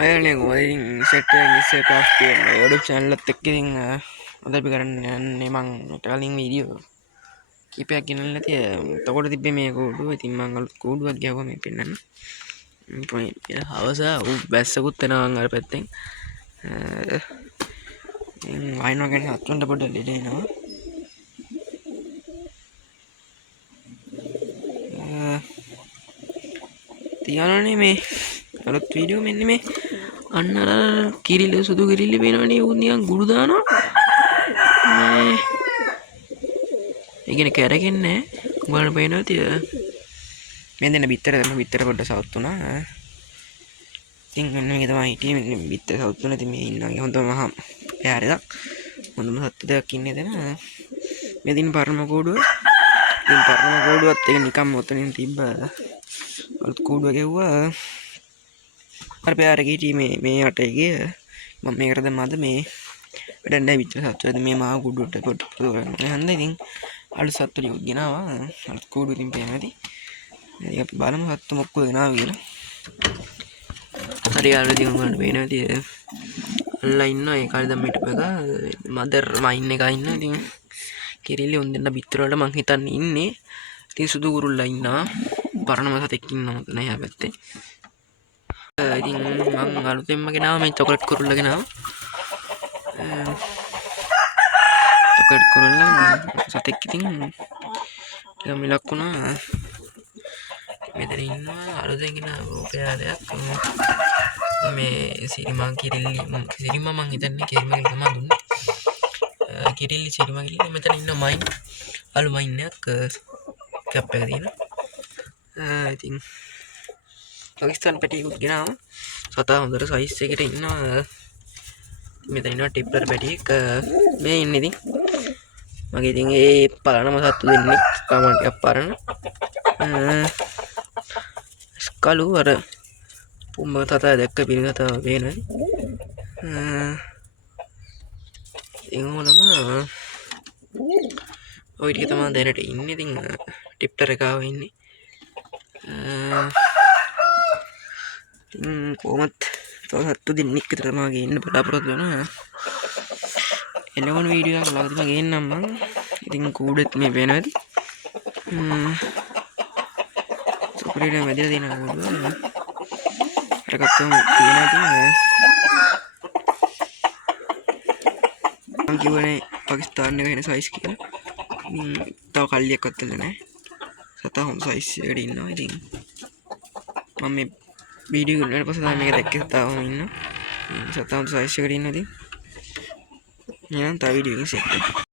අයනේ going set නිසේ craft කියන YouTube channel එකත් එක්ක ඉතින් අද අපි කරන්න යන්නේ මං කලින් වීඩියෝ කීපයක් ගෙනල්ලා තියෙනවා. එතකොට තිබ්බේ මේ කූඩුව. ඉතින් මං අලුත් කූඩුවක් ගියාවා මේ පෙන්නන්න. හවස බැස්සකුත් එනවා මං අර පැත්තෙන්. වයින්ව ගැන හත්වන්ට පොඩ්ඩක් ලෙඩ එනවා. තියනනේ මේ අලුත් වීඩියෝ මෙන්න මේ අන්න අර කිරිල්ල සුදු කිරිල්ල පේනවනේ උන් නිකන් ගුරු දානවා මේ ඒ කියන්නේ කැරගෙන්නේ උගලට පේනවා තිය මේ දෙන්න බිත්තර දැම්ම බිත්තර පොඩ්ඩ සවුත් වුණා ඉතින් මෙන්න මේක තමයි හිටියේ මෙන්න බිත්තර සවුත් වුණා ඉතින් මේ ඉන්නවා හොඳම මහා පැහැරයක් හොඳම සත්තු දෙයක් ඉන්නේ එතන මේ දින පරම කෝඩුව ඉතින් පරම කෝඩුවත් ඒක නිකම්ම ඔතනින් තිබ්බ අලුත් කෝඩුව ගෙව්වා අර පැහැර ගිහින් මේ අටේ ගිය මම මේකට දැම්මද මේ වැඩ නැහැ විතර සත්තුද මේ මහා කෝඩුවට පොඩ්ඩක් කරන්න හන්ද ඉතින් අලුත් සත්තු ටිකක් ගෙනාවා අලුත් කෝඩුව ඉතින් පේනවාදී ඉතින් අපි බලමු සත්තු මොකක්ද ගෙනාවා කියලා හරි යාළුවෝ ඉතින් ඔයගොල්ලන්ට පේනවාදී අල්ලා ඉන්නවා ඒ කාලේ දැන් හිටපු එක මදර් මයින් එකයි ඉන්නවා ඉතින් කිරිල්ලි උන් දෙන්න බිත්තර වල මං හිතන්නේ ඉන්නේ ඉතින් සුදු කුරුල්ලා ඉන්නවා පරණම සතෙක් ඉන්නවා මත නැහැ පැත්තේ ඉතින් මං අලුතෙන්ම ගෙනාවා මේ චොකලට් කුරුල්ලා ගෙනාවා චොකලට් කුරුල්ලා සතෙක් ඉතින් ටිකක් මිලක් වුණා මෙතන ඉන්නවා අලුතෙන් ගෙනාවා පැහැරයක් මේ සිරිමා කිරිල්ලි සිරිමා මං හිතන්නේ කිරිමා තමයි දුන්නේ කිරිල්ලි සිරිමා කිරිල්ලි මෙතන ඉන්න මයින් අලු මයින් එකක් කැප් එක තියෙනවා ඉතින් පාකිස්තාන් පැටියෙකුත් ගෙනාවා සතා හොඳට සයිස් එකකට ඉන්නවා මෙතන ඉන්නවා ටිප්ලර් පැටියෙක් මේ ඉන්නේ ඉතින් මගේ ඉතින් ඒ පලනම සත්තු දෙන්නේ කමන්ට් පරණ ස්කලු අර පුම්බ තතා දැක්ක පිළිගතා පේනයි ඉංගොලම ඔය ටික තමයි දැනට ඉන්නේ ඉතින් ටිප්ලර් එක ආව ඉන්නේ කොහොමත් තව සත්තු දෙන්නෙක් විතර තමයි ගේන්න බලාපොරොත්තු වෙනවා එළවණු වීඩියෝ එකක් ළඟදිම ගේන්නම් මං ඉතින් කූඩෙත් මේ පේනවාද සුපිරිට මැදිලා තියෙන කූඩුව අරකත්තම තියෙනවා ඉතින් මං කිව්වනේ පාකිස්තාන් එක වෙන සයිස් කියලා තව කල්ලියක්වත් වෙලා නැහැ සතා හොඳ සයිස් එකකට ඉන්නවා ඉතින් මම මේ වීඩියෝ කරලා පස්සේ තමයි මේක දැක්කේ සතාවම ඉන්නවා සතා හොඳ සයිස් එකකට ඉන්නවා ඉතින් එහෙනම් තව වීඩියෝ එකකින් සෙට්